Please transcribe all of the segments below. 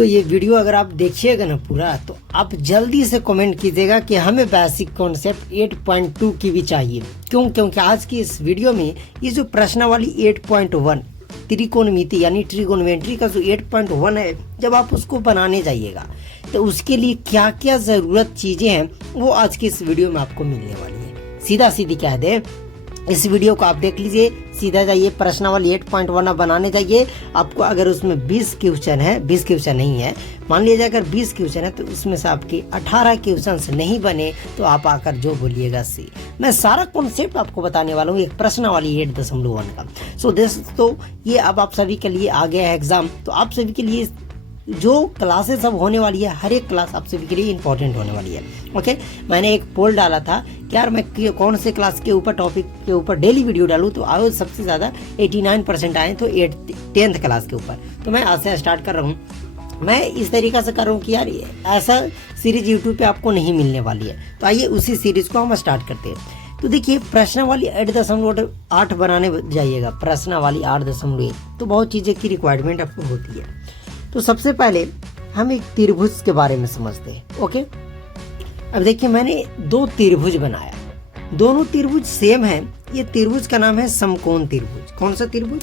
तो ये वीडियो अगर आप देखिएगा ना पूरा, तो आप जल्दी से कमेंट कीजिएगा कि हमें बेसिक कॉन्सेप्ट 8.2 की भी चाहिए। क्योंकि आज की इस वीडियो में ये जो प्रश्नावली 8.1 त्रिकोणमिति यानी ट्रिगोनोमेट्री का जो 8.1 है, जब आप उसको बनाने जाइएगा तो उसके लिए क्या क्या ज़रूरत चीज़ें हैं वो आज की इस वीडियो में आपको मिलने वाली है। सीधा सीधी कह दे, इस वीडियो को आप देख लीजिए, सीधा जाइए प्रश्नावली 8.1 आप बनाने जाइए। आपको अगर उसमें 20 क्वेश्चन है, 20 क्वेश्चन नहीं है, मान लीजिए अगर 20 क्वेश्चन है तो उसमें से आपके 18 क्वेश्चन नहीं बने तो आप आकर जो बोलिएगा सी। मैं सारा कॉन्सेप्ट आपको बताने वाला हूँ एक प्रश्नावली 8.1 का। सो दोस्तों ये अब आप सभी के लिए आ गया है एग्जाम, तो आप सभी के लिए जो क्लासेस अब होने वाली है, हर एक क्लास आप सभी के लिए इंपॉर्टेंट होने वाली है। ओके, मैंने एक पोल डाला था कि यार मैं कौन से क्लास के ऊपर टॉपिक के ऊपर डेली वीडियो डालूं, तो आज सबसे ज़्यादा 89% आए तो 10th क्लास के ऊपर। तो मैं आज से स्टार्ट कर रहा हूँ। मैं इस तरीक़ा से कर रहा हूँ कि यार ऐसा सीरीज यूट्यूब पे आपको नहीं मिलने वाली है। तो आइए उसी सीरीज़ को हम स्टार्ट करते हैं। तो देखिए प्रश्नावली 8.8 बनाने जाइएगा, प्रश्नावली 8.1। तो बहुत चीज़ें की रिक्वायरमेंट आपको होती है। तो सबसे पहले हम एक त्रिभुज के बारे में समझते हैं। ओके, अब देखिए मैंने 2 त्रिभुज बनाया, दोनों त्रिभुज सेम है। ये त्रिभुज का नाम है समकोण त्रिभुज। कौन सा त्रिभुज?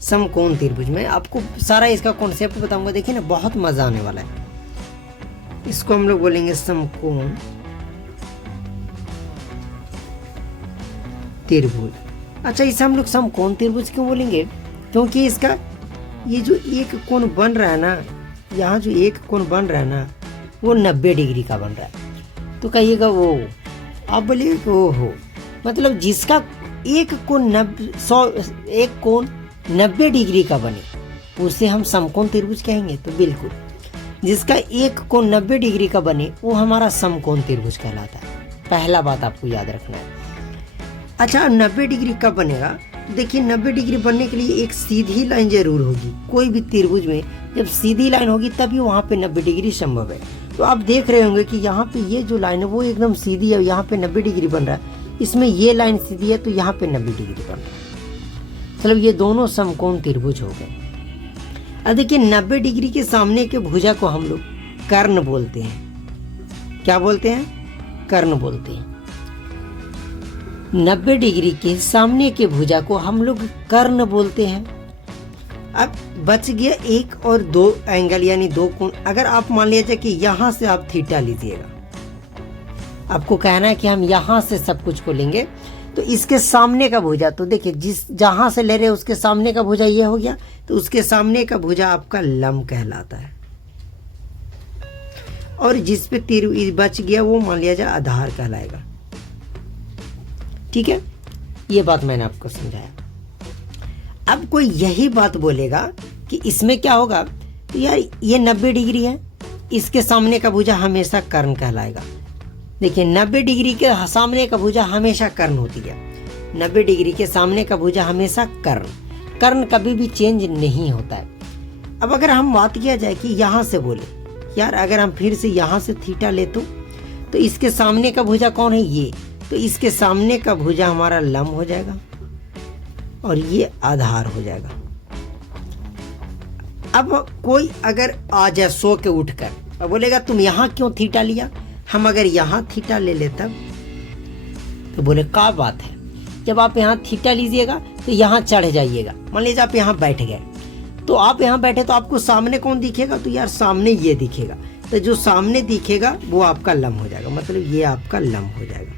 समकोण त्रिभुज। मैं आपको सारा इसका कॉन्सेप्ट बताऊंगा, देखिए ना बहुत मजा आने वाला है। इसको हम लोग बोलेंगे समकोण त्रिभुज। अच्छा, इसे हम लोग समकोण त्रिभुज क्यों बोलेंगे? क्योंकि इसका ये जो एक कोण बन रहा है ना, यहाँ जो एक कोण बन रहा है ना, वो 90 डिग्री का बन रहा है। तो कहिएगा वो, आप बोलिए कि वो हो, मतलब जिसका एक कोण 90 डिग्री का बने उसे हम समकोण त्रिभुज कहेंगे। तो बिल्कुल, जिसका एक कोण 90 डिग्री का बने वो हमारा समकोण त्रिभुज कहलाता है। पहला बात आपको याद रखना है। अच्छा, 90 डिग्री कब बनेगा? देखिए 90 डिग्री बनने के लिए एक सीधी लाइन जरूर होगी। कोई भी त्रिभुज में जब सीधी लाइन होगी तभी वहाँ पे 90 डिग्री संभव है। तो आप देख रहे होंगे कि यहाँ पे ये जो लाइन है वो एकदम सीधी है, यहाँ पे 90 डिग्री बन रहा है। इसमें ये लाइन सीधी है तो यहाँ पे 90 डिग्री बन रहा है। मतलब ये दोनों समकोण त्रिभुज हो गए। अब देखिए 90 डिग्री के सामने के भुजा को हम लोग कर्ण बोलते हैं। क्या बोलते हैं? कर्ण बोलते हैं। 90 डिग्री के सामने के भुजा को हम लोग कर्ण बोलते हैं। अब बच गया 1 और 2 एंगल यानी 2 कोण। अगर आप मान लीजिए कि यहाँ से आप थीटा लीजिएगा, आपको कहना है कि हम यहाँ से सब कुछ को लेंगे, तो इसके सामने का भुजा, तो देखिए जहाँ से ले रहे हैं उसके सामने का भुजा ये हो गया, तो उसके सामने का भुजा आपका लंब कहलाता है। और जिस पे तीर बच गया वो मान लिया जाए आधार कहलाएगा। ठीक है, ये बात मैंने आपको समझाया। अब कोई यही बात बोलेगा कि इसमें क्या होगा, तो यार ये 90 डिग्री है, इसके सामने का भुजा हमेशा कर्ण कहलाएगा। देखिए 90 डिग्री के सामने का भुजा हमेशा कर्ण होती है। 90 डिग्री के सामने का भुजा हमेशा कर्ण कभी भी चेंज नहीं होता है। अब अगर हम बात किया जाए कि यहाँ से बोले, यार अगर हम फिर से यहाँ से थीटा ले तो इसके सामने का भुजा कौन है? ये, तो इसके सामने का भुजा हमारा लंब हो जाएगा और ये आधार हो जाएगा। अब कोई अगर आ जाए सो के उठकर और बोलेगा तुम यहाँ क्यों थीटा लिया, हम अगर यहाँ थीटा ले लेते तो बोले क्या बात है, जब आप यहाँ थीटा लीजिएगा तो यहाँ चढ़ जाइएगा। मान लीजिए आप यहाँ बैठ गए, तो आप यहाँ बैठे तो आपको सामने कौन दिखेगा? तो यार सामने ये दिखेगा। तो जो सामने दिखेगा वो आपका लंब हो जाएगा, मतलब ये आपका लंब हो जाएगा।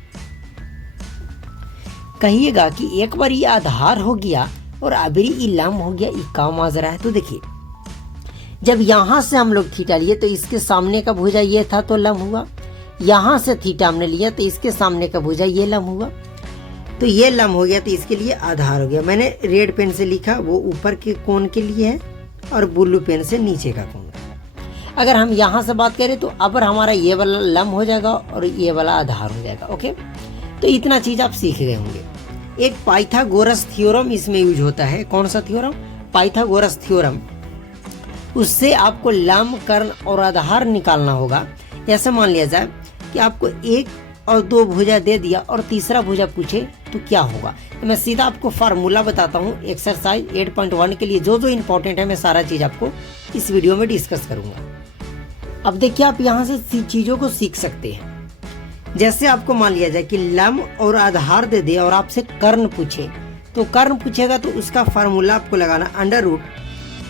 कहिएगा कि एक बार ये आधार हो गया और अभी ये लंब हो गया, ये काम आ रहा है। तो देखिए जब यहाँ से हम लोग थीटा लिए तो इसके सामने का भुजा ये था तो लंब हुआ, यहाँ से थीटा हमने लिया तो इसके सामने का भुजा ये लंब हुआ, तो ये लंब हो गया, तो इसके लिए आधार हो गया। मैंने रेड पेन से लिखा, वो ऊपर के कोण के लिए है और ब्लू पेन से नीचे का कोण। अगर हम यहाँ से बात करें तो अब हमारा ये वाला लंब हो जाएगा और ये वाला आधार हो जाएगा। ओके, तो इतना चीज आप सीख गए होंगे। एक पाइथागोरस थ्योरम इसमें यूज होता है। कौन सा थ्योरम? Pythagoras theorem. उससे आपको लंब, कर्ण और आधार निकालना होगा। जैसे मान लिया जाए कि आपको 1 और 2 भुजा दे दिया और तीसरा भुजा पूछे तो क्या होगा। तो मैं सीधा आपको फार्मूला बताता हूँ एक्सरसाइज 8.1 के लिए। जो इंपॉर्टेंट है मैं सारा चीज़ आपको इस वीडियो में डिस्कस करूँगा। अब देखिए आप यहाँ से चीज़ों को सीख सकते हैं। जैसे आपको मान लिया जाए कि लंब और आधार दे दे और आपसे कर्ण पूछे, तो कर्ण पूछेगा तो उसका फार्मूला आपको लगाना अंडर रूट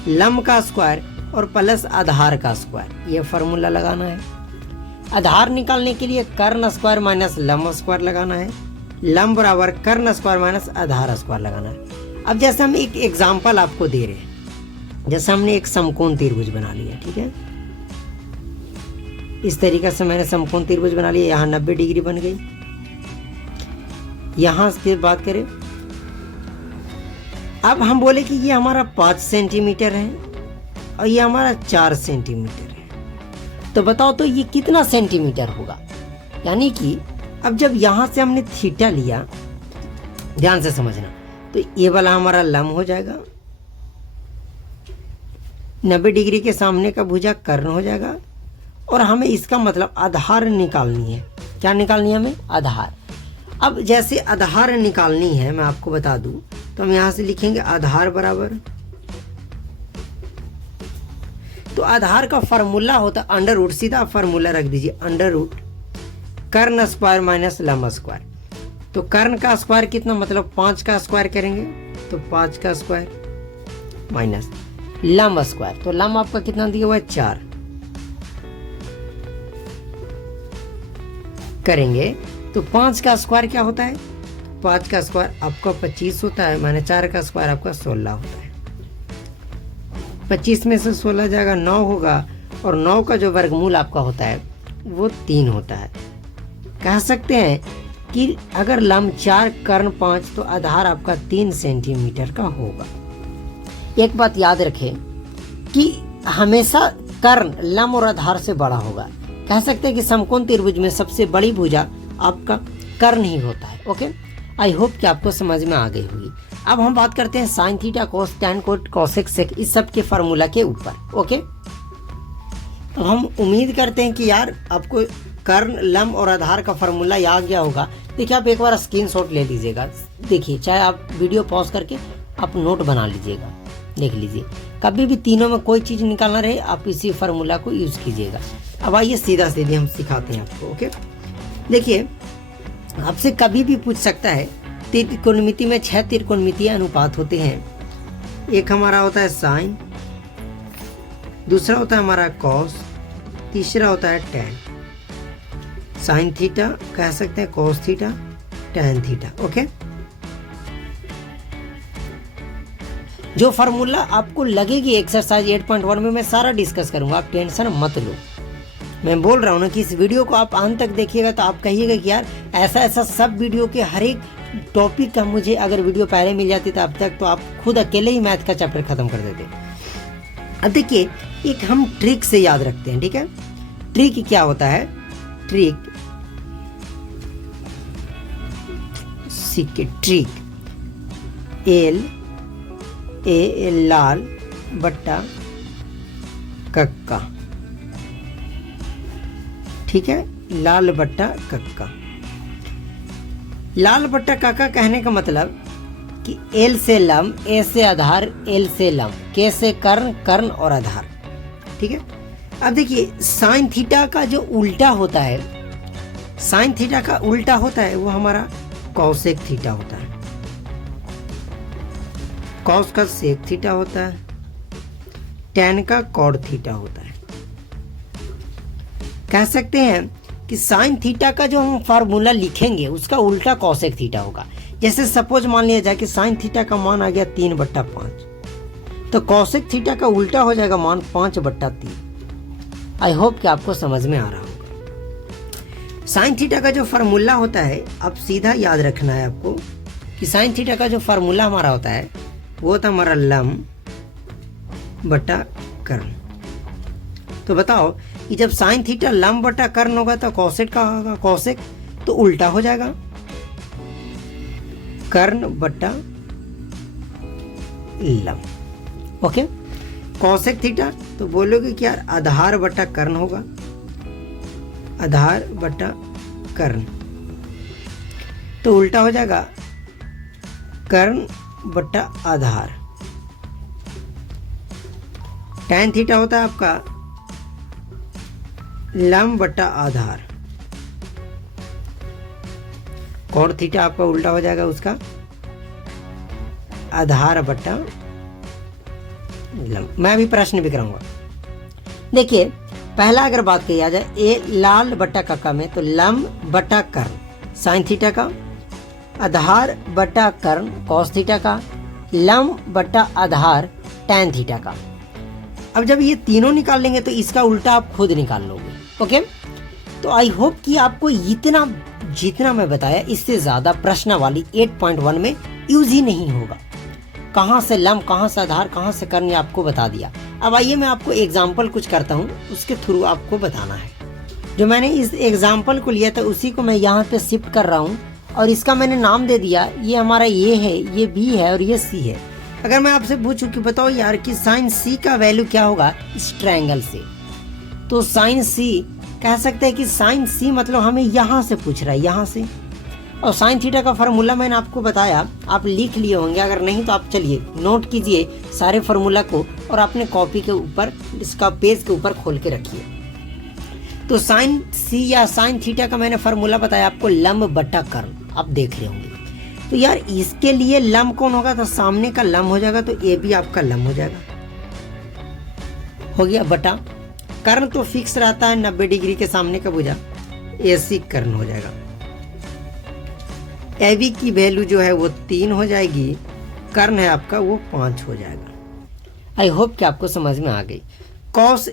लंब का स्क्वायर और प्लस आधार का स्क्वायर, ये फार्मूला लगाना है। आधार निकालने के लिए कर्ण स्क्वायर माइनस लंब स्क्वायर लगाना है, लंब बराबर कर्ण स्क्वायर माइनस आधार स्क्वायर लगाना है। अब जैसे हम एक एग्जाम्पल आपको दे रहे हैं, जैसे हमने एक समकोण त्रिभुज बना लिया, ठीक है, इस तरीके से मैंने समकोण त्रिभुज बना लिया, यहाँ 90 डिग्री बन गई। यहाँ से बात करें, अब हम बोले कि ये हमारा 5 सेंटीमीटर है और ये हमारा 4 सेंटीमीटर है, तो बताओ तो ये कितना सेंटीमीटर होगा। यानी कि अब जब यहाँ से हमने थीटा लिया, ध्यान से समझना, तो ये वाला हमारा लंब हो जाएगा, 90 डिग्री के सामने का भुजा कर्ण हो जाएगा, और हमें इसका मतलब आधार निकालनी है। क्या निकालनी है हमें? आधार। अब जैसे आधार निकालनी है मैं आपको बता दूं, तो हम यहाँ से लिखेंगे आधार बराबर, तो आधार का फार्मूला होता है अंडर रूट, सीधा फार्मूला रख दीजिए अंडर रूट कर्ण स्क्वायर माइनस लंब स्क्वायर। तो कर्ण का स्क्वायर कितना, मतलब 5 का स्क्वायर करेंगे तो 5 का स्क्वायर माइनस लंब स्क्वायर, तो लंब आपका कितना दिया हुआ है 4 करेंगे तो 5 का स्क्वायर क्या होता है, 5 का स्क्वायर आपका 25 होता है, माने 4 का स्क्वायर आपका 16 होता है। 25 में से 16 जाएगा 9 होगा, और 9 का जो वर्गमूल आपका होता है वो 3 होता है। कह सकते हैं कि अगर लंब 4 कर्ण 5 तो आधार आपका 3 सेंटीमीटर का होगा। एक बात याद रखें कि हमेशा कर्ण लंब और आधार से बड़ा होगा। कह सकते हैं कि समकोण त्रिभुज में सबसे बड़ी भुजा आपका कर्ण ही होता है। ओके, आई होप कि आपको समझ में आ गई होगी। अब हम बात करते हैं sine theta cos tan cot cosec sec इस सब के फार्मूला के ऊपर। ओके, तो हम उम्मीद करते हैं कि यार आपको कर्ण लंब और आधार का फार्मूला याद गया होगा। देखिए आप एक बार स्क्रीनशॉट ले लीजिएगा, देखिए चाहे आप वीडियो पॉज करके आप नोट बना लीजिएगा, देख लीजिए। कभी भी तीनों में कोई चीज़ निकालना रहे आप इसी फार्मूला को यूज़ कीजिएगा। अब आइए सीधा सीधे हम सिखाते हैं आपको। ओके, देखिए आपसे कभी भी पूछ सकता है, त्रिकोणमिति में 6 त्रिकोणमितीय अनुपात होते हैं। एक हमारा होता है साइन, दूसरा होता है हमारा कॉस, तीसरा होता है टैन। साइन थीटा कह सकते हैं, cos theta, tan theta. Okay, जो फार्मूला आपको लगेगी एक्सरसाइज 8.1 में मैं सारा डिस्कस करूंगा, आप टेंशन मत लो। मैं बोल रहा हूँ ना कि इस वीडियो को आप अंत तक देखिएगा तो आप कहिएगा कि यार ऐसा ऐसा सब वीडियो के हर एक टॉपिक का मुझे अगर वीडियो पहले मिल जाती तो अब तक तो आप खुद अकेले ही मैथ का चैप्टर खत्म कर देते। अब देखिए एक हम ट्रिक से याद रखते हैं, ठीक है। ट्रिक क्या होता है, ट्रिक एल ए लाल बट्टा कक्का, ठीक है, लाल बट्टा कक्का। लाल बट्टा काका कहने का मतलब कि एल से लंब, ए से आधार, एल से लंब, के से कर्ण, कर्ण और आधार, ठीक है। अब देखिए साइन थीटा का जो उल्टा होता है, साइन थीटा का उल्टा होता है वो हमारा कॉसेक थीटा होता है। कॉस का सेक थीटा होता है, टैन का कॉड थीटा होता है। कह सकते हैं कि साइन थीटा का जो हम फार्मूला लिखेंगे उसका उल्टा कॉसेक थीटा होगा। जैसे सपोज मान लिया जाए कि साइन थीटा का मान आ गया 3/5, तो कॉसेक थीटा का उल्टा हो जाएगा मान 5/3। आई होप कि आपको समझ में आ रहा होगा। साइन थीटा का जो फार्मूला होता है अब सीधा याद रखना है आपको कि साइन थीटा का जो फार्मूला हमारा होता है वो था हमारा लंब बटा कर्ण। तो बताओ कि जब साइन थीटा लंब बटा कर्ण होगा तो कॉसेक का होगा, कॉसेक तो उल्टा हो जाएगा कर्ण बटा लंब। ओके, कॉसेक थीटा तो बोलोगे कि यार आधार बटा कर्ण होगा, आधार बटा कर्ण तो उल्टा हो जाएगा कर्ण बटा आधार। टैन थीटा होता है आपका लंब बटा आधार, कॉट थीटा आपका उल्टा हो जाएगा उसका आधार बटा लंब। मैं अभी प्रश्न भी कराऊंगा। देखिए पहला अगर बात किया जाए ए लाल बटा काका में, तो लंब बटा कर्ण साइन थीटा का, आधार बटा कर्ण कॉस थीटा का, लंब बटा आधार टैन थीटा का। अब जब ये तीनों निकाल लेंगे तो इसका उल्टा आप खुद निकाल लोगे। ओके, तो आई होप कि आपको इतना जितना मैं बताया इससे ज़्यादा प्रश्नावली 8.1 में यूज ही नहीं होगा। कहाँ से लंब, कहाँ से आधार, कहाँ से कर्ण, ये आपको बता दिया। अब आइए मैं आपको एग्जाम्पल कुछ करता हूँ, उसके थ्रू आपको बताना है। जो मैंने इस एग्जाम्पल को लिया था उसी को मैं यहाँ पे शिफ्ट कर रहा हूँ और इसका मैंने नाम दे दिया, ये हमारा ये है, ये बी है और ये सी है। अगर मैं आपसे पूछूं कि बताओ यार कि साइन सी का वैल्यू क्या होगा इस ट्रायंगल से, तो साइन सी कह सकते हैं कि साइन सी मतलब हमें यहाँ से पूछ रहा है, यहाँ से। और साइन थीटा का फार्मूला मैंने आपको बताया, आप लिख लिए होंगे, अगर नहीं तो आप चलिए नोट कीजिए सारे फार्मूला को और अपने कॉपी के ऊपर इसका पेज के ऊपर खोल के रखिए। तो साइन सी या साइन थीटा का मैंने फार्मूला बताया आपको, लंब बटा कर्ण, आप देख रहे होंगे। तो यार इसके लिए लंब कौन होगा, तो सामने का लंब हो जाएगा, तो ए भी आपका लंब हो जाएगा, हो गया बटा कर्ण तो फिक्स रहता है 90 डिग्री के सामने का भुजा, AC कर्ण हो जाएगा। AB की वैल्यू जो है वो 3 हो जाएगी, कर्ण है आपका वो 5 हो जाएगा। आई होप कि आपको समझ में आ गई। कॉस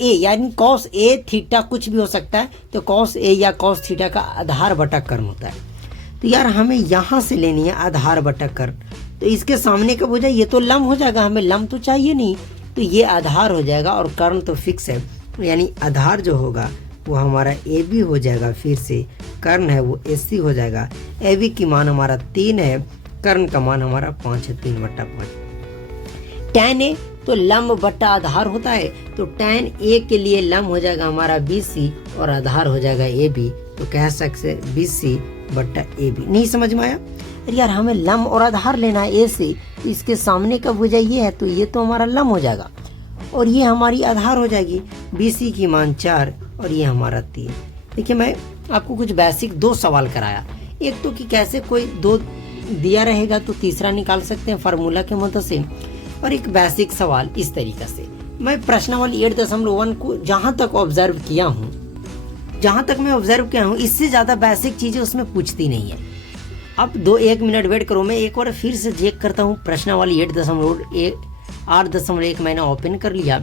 ए यानी कॉस ए थीटा कुछ भी हो सकता है, तो कॉस ए या कॉस थीटा का आधार बटा कर्ण होता है। तो यार हमें यहाँ से लेनी है आधार बटा कर्ण, तो इसके सामने का भुजा ये तो लंब हो जाएगा, हमें लंब तो चाहिए नहीं, तो ये आधार हो जाएगा और कर्ण तो फिक्स है, यानी आधार जो होगा वो हमारा ए बी हो जाएगा, फिर से कर्ण है वो AC हो जाएगा। ए बी की मान हमारा 3 है, कर्ण का मान हमारा 5 है, 3/5। टैन ए तो लंब बटा आधार होता है, तो टैन ए के लिए लंब हो जाएगा हमारा BC और आधार हो जाएगा AB, तो कह सकते BC बटा AB। नहीं समझ में आया? अरे यार हमें लंब और आधार लेना है ए से, इसके सामने का भुजा ये है, तो ये तो हमारा लंब हो जाएगा और ये हमारी आधार हो जाएगी। BC की मान 4 और ये हमारा 3। देखिए मैं आपको कुछ बेसिक 2 सवाल कराया, एक तो कि कैसे कोई 2 दिया रहेगा तो तीसरा निकाल सकते हैं फार्मूला के मदद से, और एक बेसिक सवाल इस तरीके से। मैं प्रश्नावली 8.1 को जहाँ तक ऑब्जर्व किया हूँ, इससे ज़्यादा बेसिक चीज़ें उसमें पूछती नहीं है। अब 1 मिनट वेट करो, मैं एक बार फिर से चेक करता हूँ। प्रश्नावली 8.1 मैंने ओपन कर लिया।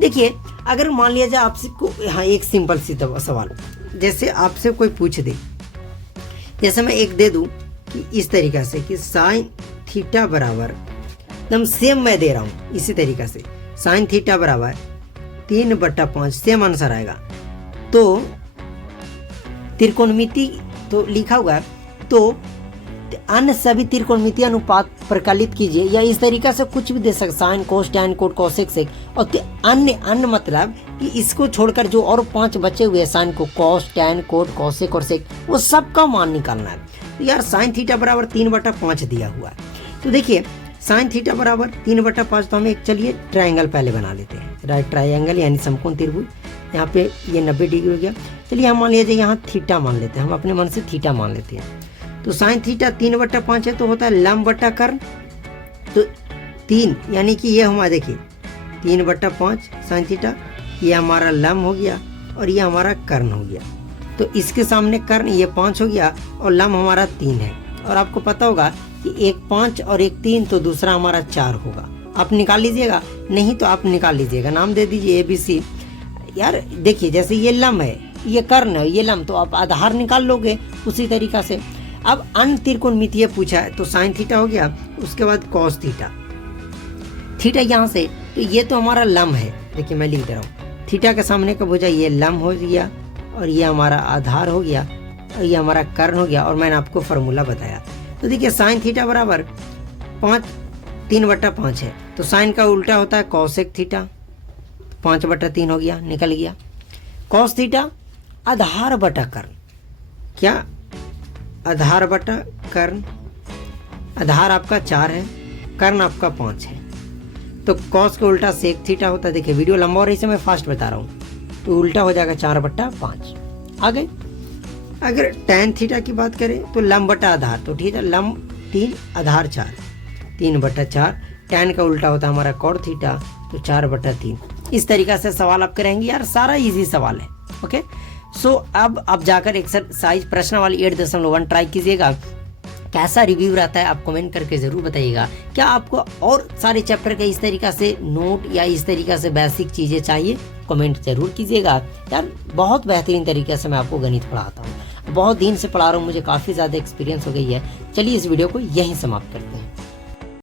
देखिए अगर मान लिया जाए आपसे हाँ एक सिंपल सी सवाल, जैसे आपसे कोई पूछ दे, जैसे मैं एक दे दूं कि इस तरीक़ा से कि साइन थीटा बराबर, एकदम सेम मैं दे रहा हूँ इसी तरीक़ा से, साइन थीटा बराबर 3/5, सेम आंसर आएगा। तो त्रिकोणमिति तो लिखा हुआ है, तो अन्य सभी त्रिकोणमितीय अनुपात प्रकलित कीजिए, या इस तरीका से कुछ भी दे सकते, sine cos tan cot cosec sec, और अन्य मतलब कि इसको छोड़कर जो और 5 बचे हुए साइन को कोस टैन कोट कोसेक और सेक, वो सबका मान निकालना है। तो यार साइन थीटा बराबर 3/5 दिया हुआ है, तो देखिए साइन थीटा बराबर 3/5, तो हम एक चलिए ट्रायंगल पहले बना लेते हैं, राइट ट्रायंगल यानी समकोण त्रिभुज। यहाँ पे ये 90 डिग्री हो गया। चलिए हम मान लीजिए यहाँ थीटा मान लेते हैं, हम अपने मन से थीटा मान लेते हैं। तो साइन थीटा 3/5 है, तो होता है लंब बटा कर्ण, तो 3 यानी कि ये हमारा देखिए 3/5 साइन थीटा, ये हमारा लंब हो गया और ये हमारा कर्ण हो गया। तो इसके सामने कर्ण ये 5 हो गया और लंब हमारा 3 है, और आपको पता होगा कि एक 5 और एक 3, तो दूसरा हमारा 4 होगा। आप निकाल लीजिएगा, नहीं तो आप निकाल लीजिएगा, नाम दे दीजिए ABC। यार देखिए जैसे ये लंब है, ये कर्ण है, ये लंब, तो आप आधार निकाल लोगे उसी तरीका से। अब अन्य त्रिकोणमितीय पूछा है, तो साइन थीटा हो गया, उसके बाद कॉस थीटा यहाँ से, तो ये तो हमारा लंब है। देखिए मैं लिख दे रहा हूँ, थीटा के सामने का भुजा ये लंब हो गया और ये हमारा आधार हो गया और ये हमारा कर्ण हो गया, और मैंने आपको फार्मूला बताया। तो देखिए साइन थीटा बराबर 3/5 है, तो साइन का उल्टा होता है कॉसेक थीटा, 5/3 हो गया, निकल गया। कॉस थीटा आधार बटा कर्ण, क्या आधार बटा कर्ण, आधार आपका 4 है, कर्ण आपका 5 है, तो कॉस का उल्टा सेक थीटा होता है। देखिए वीडियो लंबा हो रही है, मैं फास्ट बता रहा हूँ। तो उल्टा हो जाएगा 4/5। आगे अगर tan थीटा की बात करें तो लंब बटा आधार, तो ठीक है लंब 3 आधार 4, 3/4। tan का उल्टा होता है हमारा cot थीटा, तो 4/3। इस तरीका से सवाल आप करेंगे यार, सारा इजी सवाल है। ओके सो अब आप जाकर एक्सरसाइज प्रश्नावली 8.1 ट्राई कीजिएगा। कैसा रिव्यू रहता है आप कमेंट करके ज़रूर बताइएगा। क्या आपको और सारे चैप्टर के इस तरीका से नोट या इस तरीका से बेसिक चीज़ें चाहिए, कमेंट जरूर कीजिएगा। यार बहुत बेहतरीन तरीके से मैं आपको गणित पढ़ाता हूँ, बहुत दिन से पढ़ा रहा हूँ, मुझे काफ़ी ज़्यादा एक्सपीरियंस हो गई है। चलिए इस वीडियो को यहीं समाप्त करते हैं।